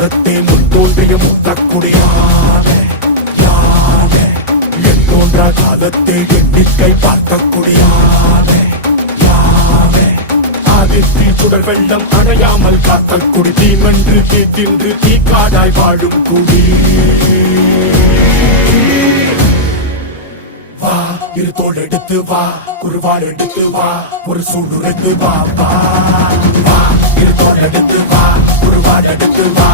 காலத்தே முன் தோன்றிய முத்தக்குடியானே யானே என் தோன்றா காலத்தே எண்ணிக்கை பார்க்கக்கூடியானே யானே ஆதித்தி சுடர் வெள்ளம் அணையாமல் காத்த குடி தீமென்று தீ தின்று தீக்காடாய் வாழும் குடி வா இரு தோள் எடுத்து வா குருவாள் எடுத்து வா ஒரு சூடு எடுத்து வா வா வா இரு தோள் எடுத்து வா குருவாள் எடுத்து வா